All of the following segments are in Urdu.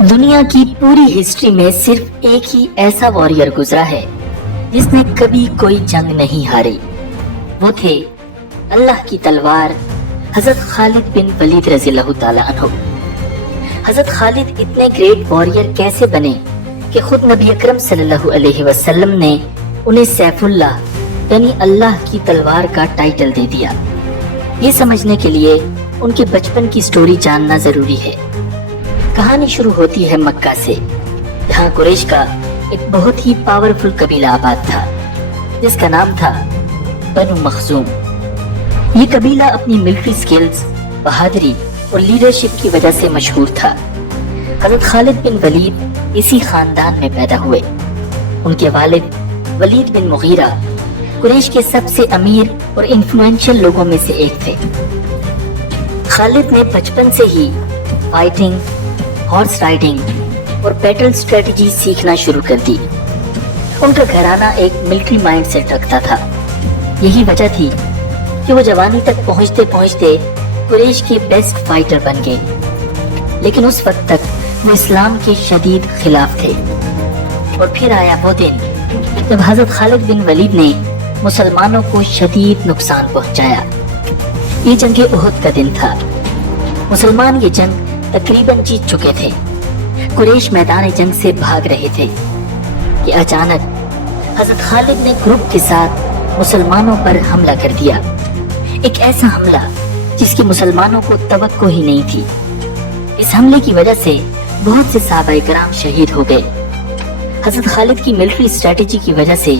دنیا کی پوری ہسٹری میں صرف ایک ہی ایسا واریر گزرا ہے جس نے کبھی کوئی جنگ نہیں ہاری. وہ تھے اللہ کی تلوار حضرت خالد بن ولید رضی اللہ تعالی عنہ. حضرت خالد اتنے گریٹ واریر کیسے بنے کہ خود نبی اکرم صلی اللہ علیہ وسلم نے انہیں سیف اللہ یعنی اللہ کی تلوار کا ٹائٹل دے دیا. یہ سمجھنے کے لیے ان کے بچپن کی سٹوری جاننا ضروری ہے. کہانی شروع ہوتی ہے مکہ سے، جہاں قریش کا ایک بہت ہی پاورفل قبیلہ آباد تھا جس کا نام تھا بنو مخزوم. یہ قبیلہ اپنی ملٹری سکلز، بہادری اور لیڈرشپ کی وجہ سے مشہور تھا. حضرت خالد بن ولید اسی خاندان میں پیدا ہوئے. ان کے والد ولید بن مغیرہ قریش کے سب سے امیر اور انفلوئنشل لوگوں میں سے ایک تھے. خالد نے بچپن سے ہی فائٹنگ، ہارس رائڈنگ اور بیٹل اسٹریٹجی سیکھنا شروع کر دی. ان کا گھرانہ ایک ملٹری مائنڈ سیٹ رکھتا تھا. یہی وجہ تھی کہ وہ جوانی تک پہنچتے پہنچتے قریش کے بیسٹ فائٹر بن گئے. لیکن اس وقت تک وہ اسلام کے شدید خلاف تھے. اور پھر آیا وہ دن جب حضرت خالد بن ولید نے مسلمانوں کو شدید نقصان پہنچایا. یہ جنگ احد کا دن تھا. مسلمان یہ جنگ تقریباً جیت چکے تھے. قریش میدان جنگ سے بھاگ رہے تھے کہ اچانک حضرت خالد نے گروپ کے ساتھ مسلمانوں پر حملہ کر دیا. ایک ایسا حملہ جس کی مسلمانوں کو توقع ہی نہیں تھی. اس حملے کی وجہ سے بہت سے صحابہ کرام شہید ہو گئے. حضرت خالد کی ملٹری اسٹریٹجی کی وجہ سے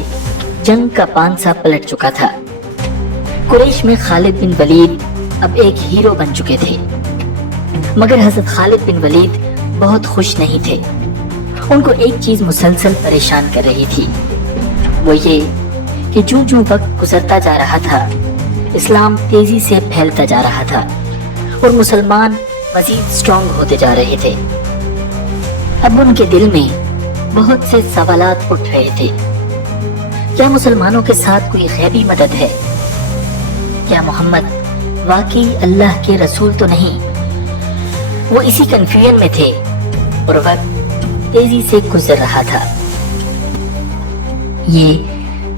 جنگ کا پانسا پلٹ چکا تھا. قریش میں خالد بن ولید اب ایک ہیرو بن چکے تھے. مگر حضرت خالد بن ولید بہت خوش نہیں تھے. ان کو ایک چیز مسلسل پریشان کر رہی تھی. وہ یہ کہ جو وقت گزرتا جا رہا تھا اسلام تیزی سے پھیلتا جا رہا تھا اور مسلمان مزید سٹرونگ ہوتے جا رہے تھے. اب ان کے دل میں بہت سے سوالات اٹھ رہے تھے. کیا مسلمانوں کے ساتھ کوئی غیبی مدد ہے؟ کیا محمد واقعی اللہ کے رسول تو نہیں؟ وہ اسی کنفیوژن میں تھے اور وقت تیزی سے گزر رہا تھا. یہ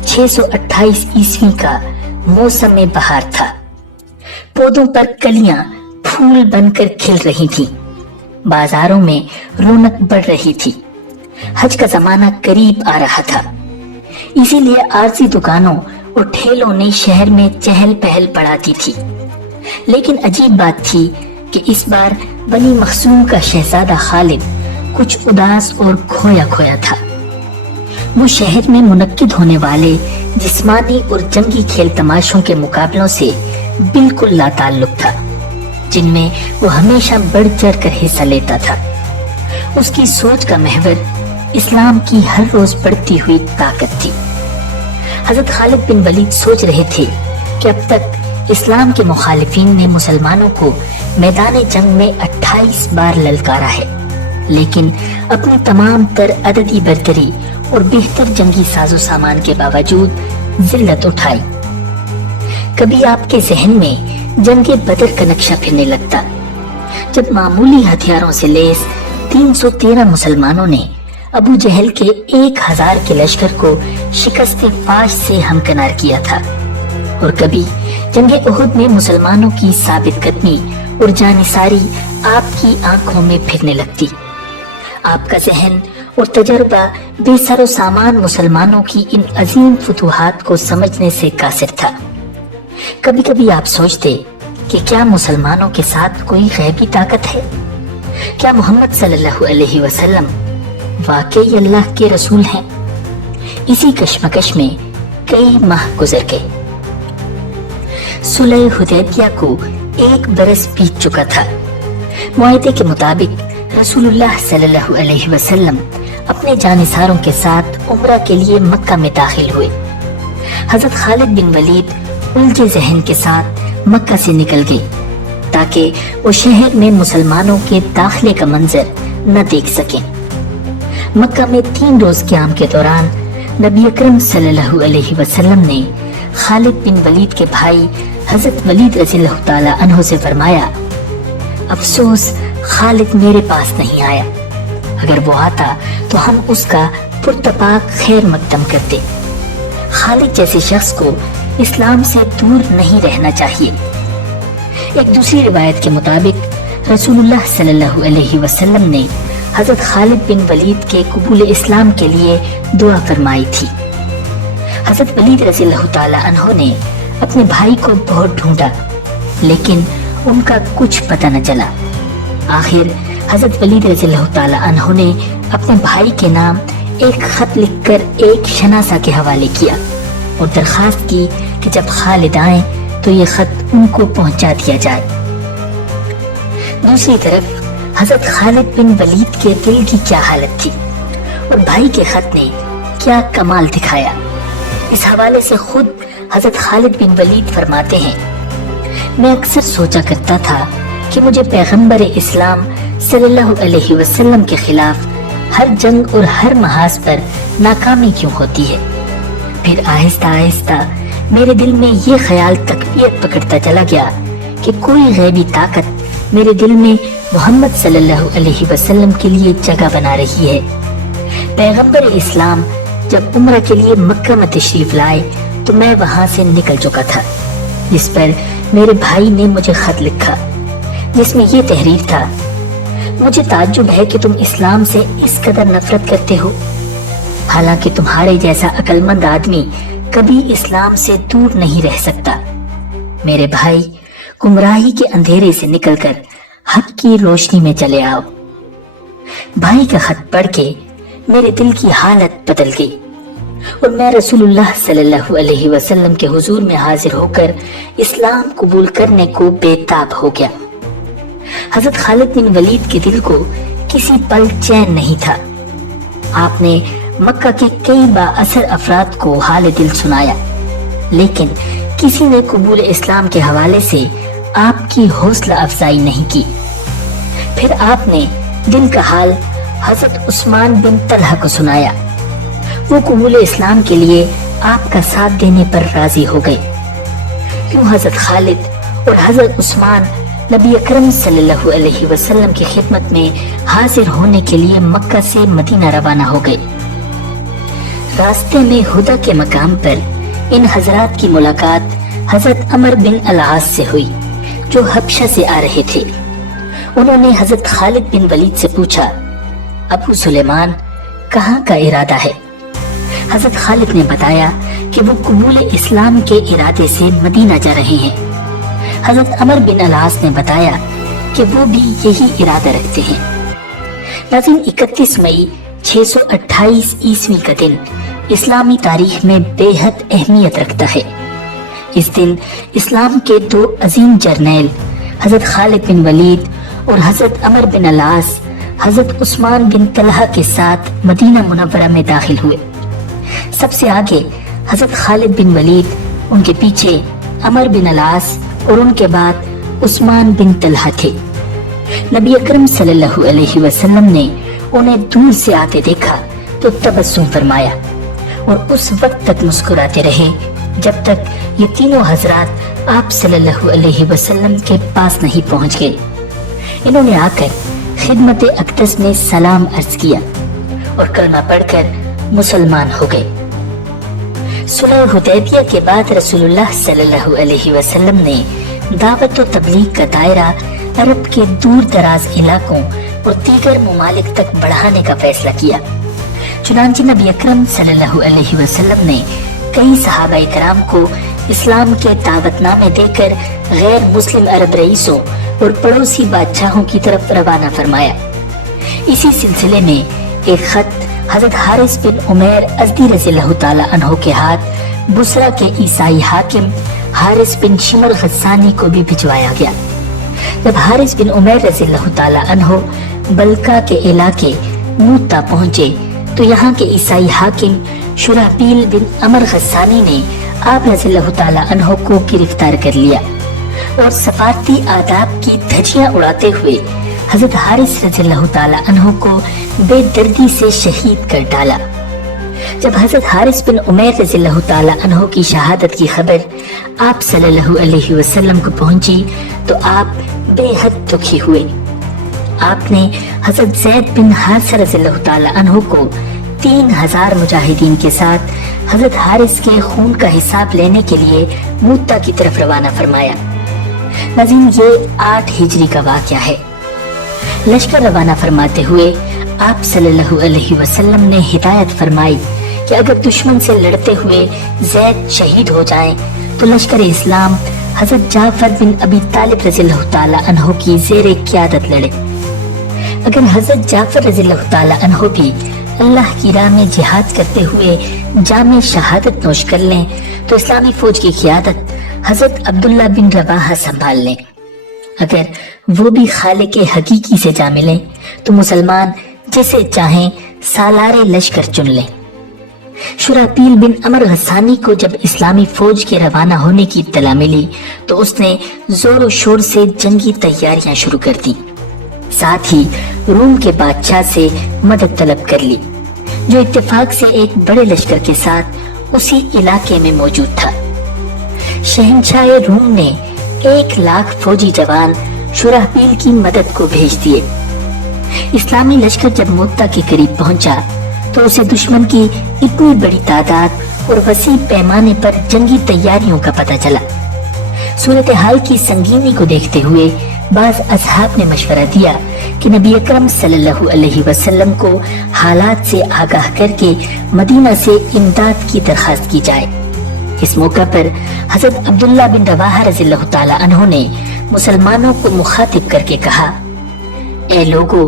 628 عیسوی کا موسم بہار تھا. پودوں پر کلیاں پھول بن کر کھل رہی تھیں. بازاروں میں رونق بڑھ رہی تھی. حج کا زمانہ قریب آ رہا تھا. اسی لیے عارضی دکانوں اور ٹھیلوں نے شہر میں چہل پہل بڑھاتی تھی. لیکن عجیب بات تھی کہ اس بار بنی مخزوم کا شہزادہ خالد کچھ اداس اور کھویا کھویا تھا. وہ شہر میں منعقد ہونے والے جسمانی اور جنگی کھیل تماشوں کے مقابلوں سے بالکل لا تعلق تھا جن میں وہ ہمیشہ بڑھ چڑھ کر حصہ لیتا تھا. اس کی سوچ کا محور اسلام کی ہر روز بڑھتی ہوئی طاقت تھی. حضرت خالد بن ولید سوچ رہے تھے کہ اب تک اسلام کے مخالفین نے مسلمانوں کو میدان جنگ میں 28 بار للکارا ہے، لیکن اپنی تمام تر عددی برتری اور بہتر جنگی ساز و سامان کے باوجود ذلت اٹھائی. کبھی آپ کے ذہن میں جنگ بدر کا نقشہ پھرنے لگتا جب معمولی ہتھیاروں سے لیس 313 مسلمانوں نے ابو جہل کے 1000 کے لشکر کو شکست فاش سے ہمکنار کیا تھا. اور کبھی جنگ احد میں مسلمانوں کی ثابت قدمی اور جانثاری آپ کی آنکھوں میں پھرنے لگتی. آپ کا ذہن اور تجربہ بے سر و سامان مسلمانوں کی ان عظیم فتوحات کو سمجھنے سے قاصر تھا. کبھی کبھی آپ سوچتے کہ کیا مسلمانوں کے ساتھ کوئی غیبی طاقت ہے؟ کیا محمد صلی اللہ علیہ وسلم واقعی اللہ کے رسول ہیں؟ اسی کشمکش میں کئی ماہ گزر گئے. صلح حدیبیہ کو 1 برس بیت چکا تھا. معاہدے کے مطابق رسول اللہ صلی اللہ علیہ وسلم اپنے جانثاروں کے ساتھ عمرہ کے لیے مکہ میں داخل ہوئے. حضرت خالد بن ولید الجھے ذہن کے ساتھ مکہ سے نکل گئے تاکہ وہ شہر میں مسلمانوں کے داخلے کا منظر نہ دیکھ سکیں. مکہ میں 3 روز قیام کے دوران نبی اکرم صلی اللہ علیہ وسلم نے خالد بن ولید کے بھائی حضرت ولید رضی اللہ تعالی عنہ سے فرمایا، افسوس خالد میرے پاس نہیں آیا. اگر وہ آتا تو ہم اس کا پرتپاک خیر مقدم کرتے۔ خالد جیسے شخص کو اسلام سے دور نہیں رہنا چاہیے۔ ایک دوسری روایت کے مطابق رسول اللہ صلی اللہ علیہ وسلم نے حضرت خالد بن ولید کے قبول اسلام کے لیے دعا فرمائی تھی۔ حضرت ولید رضی اللہ تعالی عنہ نے اپنے بھائی کو بہت ڈھونڈا لیکن ان کا کچھ پتہ نہ چلا۔ آخر حضرت ولید رضی اللہ تعالی عنہ نے اپنے بھائی کے نام ایک خط لکھ کر ایک شناسہ کے حوالے کیا اور درخواست کی کہ جب خالد آئیں تو یہ خط ان کو پہنچا دیا جائے۔ دوسری طرف حضرت خالد بن ولید کے دل کی کیا حالت تھی اور بھائی کے خط نے کیا کمال دکھایا، اس حوالے سے خود حضرت خالد بن ولید فرماتے ہیں، میں اکثر سوچا کرتا تھا کہ مجھے پیغمبر اسلام صلی اللہ علیہ وسلم کے خلاف ہر جنگ اور ہر محاذ پر ناکامی کیوں ہوتی ہے۔ پھر آہستہ آہستہ میرے دل میں یہ خیال تقویت پکڑتا چلا گیا کہ کوئی غیبی طاقت میرے دل میں محمد صلی اللہ علیہ وسلم کے لیے جگہ بنا رہی ہے۔ پیغمبر اسلام جب عمرہ کے لیے مکہ میں تشریف لائے تو میں وہاں سے نکل چکا تھا، جس پر میرے بھائی نے مجھے خط لکھا جس میں یہ تحریر تھا، مجھے تعجب ہے کہ تم اسلام سے اس قدر نفرت کرتے ہو، حالانکہ تمہارے جیسا عقل مند آدمی کبھی اسلام سے دور نہیں رہ سکتا۔ میرے بھائی، گمراہی کے اندھیرے سے نکل کر حق کی روشنی میں چلے آؤ۔ بھائی کا خط پڑھ کے میرے دل کی حالت بدل گئی اور میں رسول اللہ صلی اللہ علیہ وسلم کے حضور میں حاضر ہو کر اسلام قبول کرنے کو بے تاب ہو گیا۔ حضرت خالد بن ولید کے دل کو کسی پل چین نہیں تھا۔ آپ نے مکہ کے کئی با اثر افراد کو حال دل سنایا لیکن کسی نے قبول اسلام کے حوالے سے آپ کی حوصلہ افزائی نہیں کی۔ پھر آپ نے دل کا حال حضرت عثمان بن طلحہ کو سنایا، وہ قبول اسلام کے لیے آپ کا ساتھ دینے پر راضی ہو گئے۔ کیوں حضرت خالد اور حضرت عثمان نبی اکرم صلی اللہ علیہ وسلم کی خدمت میں حاضر ہونے کے لیے مکہ سے مدینہ روانہ ہو گئے۔ راستے میں ہدا کے مقام پر ان حضرات کی ملاقات حضرت عمر بن العاص سے ہوئی جو حبشہ سے آ رہے تھے۔ انہوں نے حضرت خالد بن ولید سے پوچھا، ابو سلیمان کہاں کا ارادہ ہے؟ حضرت خالد نے بتایا کہ وہ قبول اسلام کے ارادے سے مدینہ جا رہے ہیں۔ حضرت عمر بن العاص نے بتایا کہ وہ بھی یہی ارادہ رکھتے ہیں۔ ناظرین، 31 مئی 628 عیسوی کا دن اسلامی تاریخ میں بے حد اہمیت رکھتا ہے۔ اس دن اسلام کے دو عظیم جرنیل حضرت خالد بن ولید اور حضرت عمر بن العاص حضرت عثمان بن طلحہ کے ساتھ مدینہ منورہ میں داخل ہوئے۔ سب سے آگے حضرت خالد بن ولید، ان کے پیچھے عمر بن العاص اور ان کے بعد عثمان بن طلحہ تھے۔ نبی اکرم صلی اللہ علیہ وسلم نے انہیں دور سے آتے دیکھا تو تبسم فرمایا اور اس وقت تک مسکراتے رہے جب تک یہ تینوں حضرات آپ صلی اللہ علیہ وسلم کے پاس نہیں پہنچ گئے۔ انہوں نے آ کر خدمت اقدس میں سلام عرض کیا اور کلمہ پڑھ کر مسلمان ہو گئے۔ صلح حدیبیہ کے بعد رسول اللہ صلی اللہ علیہ وسلم نے دعوت و تبلیغ کا دائرہ عرب کے دور دراز علاقوں اور دیگر ممالک تک بڑھانے کا فیصلہ کیا۔ چنانچہ نبی اکرم صلی اللہ علیہ وسلم نے کئی صحابہ کرام کو اسلام کے دعوت نامے دے کر غیر مسلم عرب رئیسوں اور پڑوسی بادشاہوں کی طرف روانہ فرمایا۔ اسی سلسلے میں ایک خط حضرت حارث بن عمیر ازدی رضی اللہ تعالی عنہ کے ہاتھ بصرہ کے عیسائی حاکم حارث بن شمر غسانی کو بھی بھجوایا گیا۔ جب حارث بن عمیر رضی اللہ تعالی عنہ بلکہ کے علاقے موتا پہنچے تو یہاں کے عیسائی حاکم شرحبیل بن عمر غسانی نے آپ رضی اللہ تعالی عنہ کو گرفتار کر لیا اور سفارتی آداب کی دھجیاں اڑاتے ہوئے حضرت حارث رضی اللہ تعالی عنہ کو بے دردی سے شہید کر ڈالا۔ جب حضرت حارث بن عمیر رضی اللہ تعالی عنہ کی شہادت کی خبر آپ صلی اللہ علیہ وسلم کو پہنچی تو آپ بے حد دکھی ہوئے۔ آپ نے حضرت زید بن حارثہ رضی اللہ تعالیٰ عنہ کو 3000 مجاہدین کے ساتھ حضرت حارث کے خون کا حساب لینے کے لیے موتا کی طرف روانہ فرمایا۔ ناظرین، یہ 8 ہجری کا واقعہ ہے۔ لشکر روانہ فرماتے ہوئے آپ صلی اللہ علیہ وسلم نے ہدایت فرمائی کہ اگر دشمن سے لڑتے ہوئے زید شہید ہو جائیں تو لشکر اسلام حضرت جعفر بن ابی طالب رضی اللہ تعالیٰ عنہ کی زیر قیادت لڑے۔ اگر حضرت جعفر رضی اللہ تعالیٰ عنہ بھی اللہ کی راہ میں جہاد کرتے ہوئے جام شہادت نوش کر لیں تو اسلامی فوج کی قیادت حضرت عبداللہ بن رواحہ سنبھال لیں۔ اگر وہ بھی خالق حقیقی سے جا ملیں تو مسلمان جسے چاہیں سالار لشکر چن لیں۔ شراحبیل بن عمر غسانی کو جب اسلامی فوج کے روانہ ہونے کی اطلاع ملی تو اس نے زور و شور سے جنگی تیاریاں شروع کر دی، ساتھ ہی روم کے بادشاہ سے مدد طلب کر لی، جو اتفاق سے ایک بڑے لشکر کے ساتھ اسی علاقے میں موجود تھا۔ شہنشاہ روم نے 1,00,000 فوجی جوان شراحبیل کی مدد کو بھیج دیے۔ اسلامی لشکر جب موتا کے قریب پہنچا تو اسے دشمن کی اتنی بڑی تعداد اور وسیع پیمانے پر جنگی تیاریوں کا پتہ چلا۔ صورتحال کی سنگینی کو دیکھتے ہوئے بعض اصحاب نے مشورہ دیا کہ نبی اکرم صلی اللہ علیہ وسلم کو حالات سے آگاہ کر کے مدینہ سے امداد کی درخواست کی جائے۔ اس موقع پر حضرت عبداللہ بن رواحہ رضی اللہ تعالیٰ عنہ نے مسلمانوں کو مخاطب کر کے کہا، اے لوگو،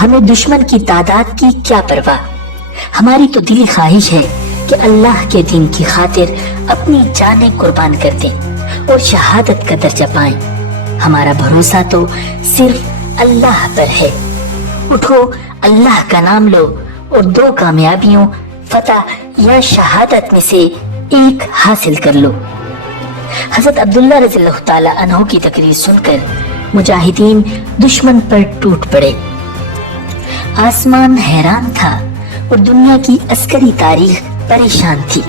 ہمیں دشمن کی تعداد کی کیا پرواہ، ہماری تو دلی خواہش ہے کہ اللہ کے دین کی خاطر اپنی جانیں قربان کر دیں اور شہادت کا درجہ پائیں۔ ہمارا بھروسہ تو صرف اللہ پر ہے۔ اٹھو، اللہ کا نام لو اور 2 کامیابیوں، فتح یا شہادت میں سے ایک حاصل کر لو۔ حضرت عبداللہ رضی اللہ تعالیٰ عنہ کی تقریر سن کر مجاہدین دشمن پر ٹوٹ پڑے۔ آسمان حیران تھا اور دنیا کی عسکری تاریخ پریشان تھی۔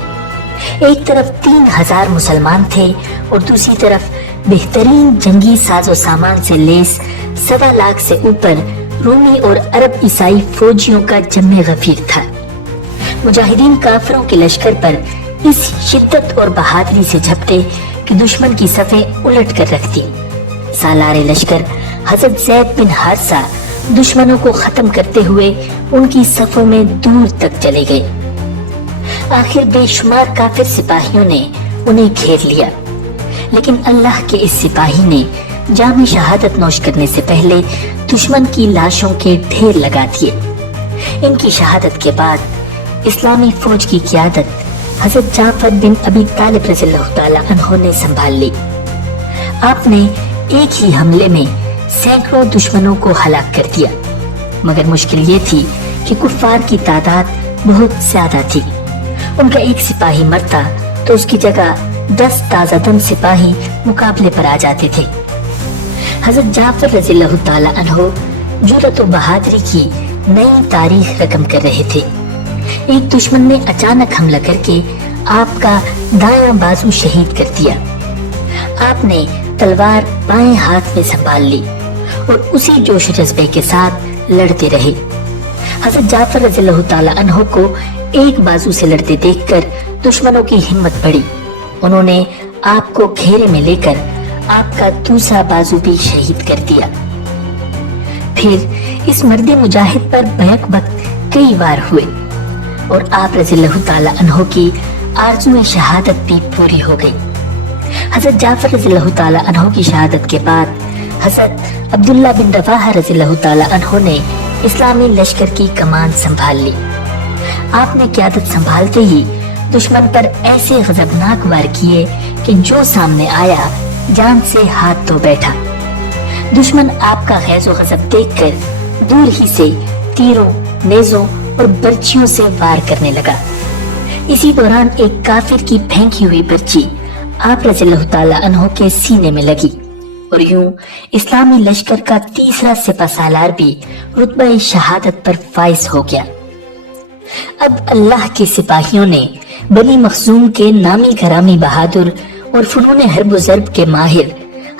ایک طرف 3000 مسلمان تھے اور دوسری طرف بہترین جنگی ساز و سامان سے لیس 1,25,000 سے اوپر رومی اور عرب عیسائی فوجیوں کا جمع غفیر تھا۔ مجاہدین کافروں کے لشکر پر اس شدت اور بہادری سے جھپٹے کہ دشمن کی صفیں الٹ کر رکھ دی۔ سالار لشکر حضرت زید بن حارثہ دشمنوں کو ختم کرتے ہوئے ان کی صفوں میں دور تک چلے گئے۔ آخر بے شمار کافر سپاہیوں نے انہیں گھیر لیا، لیکن اللہ کے اس سپاہی نے جام شہادت نوش کرنے سے پہلے دشمن کی لاشوں کے ڈھیر لگا دیے۔ ان کی شہادت کے بعد اسلامی فوج کی قیادت حضرت جعفر بن ابی طالب رضی اللہ تعالیٰ عنہ نے سنبھال لی۔ آپ نے ایک ہی حملے میں سینکڑوں دشمنوں کو ہلاک کر دیا، مگر مشکل یہ تھی کہ کفار کی تعداد بہت زیادہ تھی۔ ان کا ایک سپاہی مرتا تو اس کی جگہ 10 تازہ دم سپاہی مقابلے پر آ جاتے تھے۔ حضرت جعفر رضی اللہ تعالیٰ عنہ جرأت و بہادری کی نئی تاریخ رقم کر رہے تھے۔ ایک دشمن نے اچانک حملہ کر کے آپ کا دایاں بازو شہید کر دیا۔ آپ نے تلوار بائیں ہاتھ میں سنبھال لی اور اسی جوش جذبے کے ساتھ لڑتے رہے۔ حضرت جعفر رضی اللہ تعالیٰ عنہ کو ایک بازو سے لڑتے دیکھ کر دشمنوں کی ہمت بڑھی۔ انہوں نے آپ کو گھیرے میں لے کر آپ کا دوسرا بازو بھی شہید کر دیا۔ پھر اس مرد مجاہد پر بیک وقت کئی وار ہوئے اور آپ رضی اللہ تعالیٰ عنہ کی آرزو شہادت بھی پوری ہو گئی۔ حضرت جعفر رضی اللہ تعالیٰ عنہ کی شہادت کے بعد حضرت عبداللہ بن رواحہ رضی اللہ تعالیٰ عنہ نے اسلامی لشکر کی کمان سنبھال لی۔ آپ نے قیادت سنبھالتے ہی دشمن پر ایسے غضبناک وار کیے کہ جو سامنے آیا جان سے ہاتھ دھو بیٹھا۔ دشمن آپ کا غیظ و غضب دیکھ کر دور ہی سے تیروں، نیزوں اور برچیوں سے وار کرنے لگا۔ اسی دوران ایک کافر کی پھینکی ہوئی برچی آپ رضی اللہ تعالیٰ عنہ کے سینے میں لگی اور یوں اسلامی لشکر کا تیسرا سپہ سالار بھی رتبہ شہادت پر فائز ہو گیا۔ اب اللہ کے سپاہیوں نے بنی مخزوم کے نامی گرامی بہادر اور فنون حرب و ضرب کے ماہر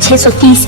630